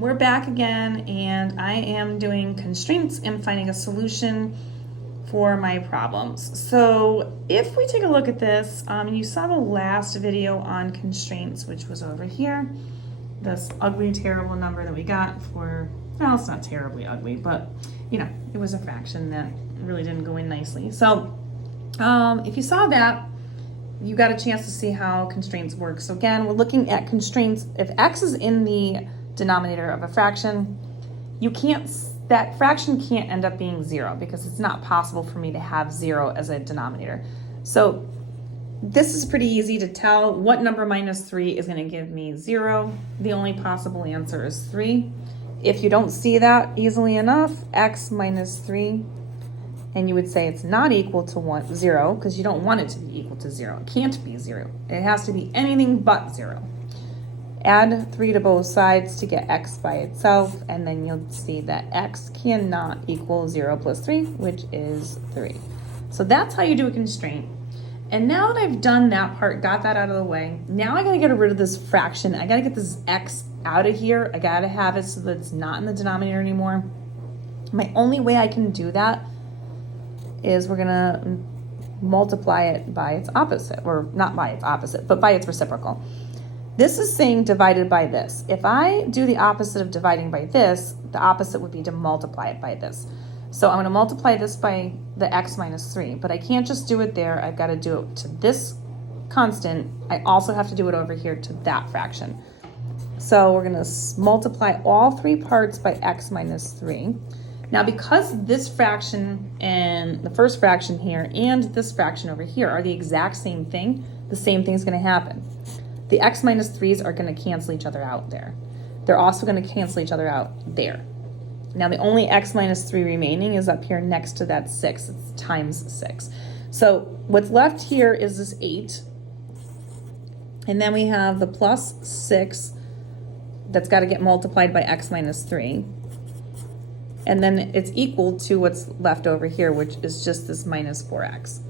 we're back again, and I am doing constraints and finding a solution for my problems. So if we take a look at this, you saw the last video on constraints, which was over here. This ugly, terrible number that we got for, well, it's not terribly ugly, but you know, it was a fraction that really didn't go in nicely. So if you saw that, you got a chance to see how constraints work. So again, we're looking at constraints. If x is in the denominator of a fraction, that fraction can't end up being 0 because it's not possible for me to have 0 as a denominator. So this is pretty easy to tell. What number minus 3 is going to give me 0? The only possible answer is 3. If you don't see that easily enough, x minus 3, and you would say it's not equal to 0 because you don't want it to be equal to 0. It can't be 0. It has to be anything but 0. Add 3 to both sides to get x by itself, and then you'll see that x cannot equal 0 plus 3, which is 3. So that's how you do a constraint. And now that I've done that part, got that out of the way, now I gotta get rid of this fraction. I gotta get this x out of here. I gotta have it so that it's not in the denominator anymore. My only way I can do that is we're gonna multiply it by its opposite, or not by its opposite, but by its reciprocal. This is saying divided by this. If I do the opposite of dividing by this, the opposite would be to multiply it by this. So I'm gonna multiply this by the x minus 3, but I can't just do it there. I've gotta do it to this constant. I also have to do it over here to that fraction. So we're gonna multiply all 3 parts by x minus 3. Now, because this fraction and the first fraction here and this fraction over here are the exact same thing, the same thing is going to happen. The x minus 3's are going to cancel each other out there. They're also going to cancel each other out there. Now, the only x minus 3 remaining is up here next to that 6. It's times 6. So what's left here is this 8. And then we have the plus 6 that's got to get multiplied by x minus 3. And then it's equal to what's left over here, which is just this minus 4x.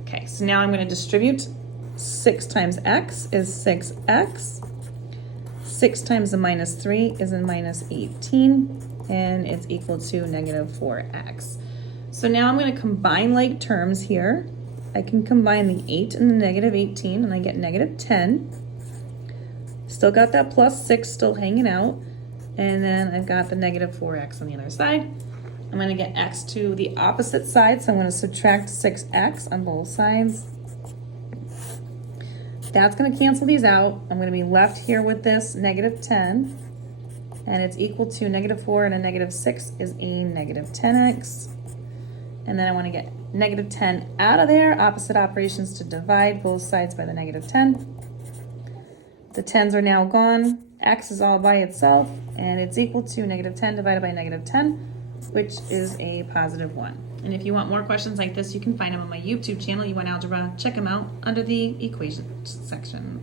Okay, so now I'm going to distribute. 6 times x is 6x. 6 times the minus 3 is a minus 18, and it's equal to negative 4x. So now I'm going to combine like terms here. I can combine the 8 and the negative 18, and I get negative 10. Still got that plus 6 still hanging out. And then I've got the negative 4x on the other side. I'm going to get x to the opposite side, so I'm going to subtract 6x on both sides. That's going to cancel these out. I'm going to be left here with this negative 10, and it's equal to negative 4 and a negative 6 is a negative 10x. And then I want to get negative 10 out of there. Opposite operations to divide both sides by the negative 10. The 10s are now gone. X is all by itself, and it's equal to negative 10 divided by negative 10, which is a positive 1. And if you want more questions like this, you can find them on my YouTube channel, You Want Algebra. Check them out under the equation section.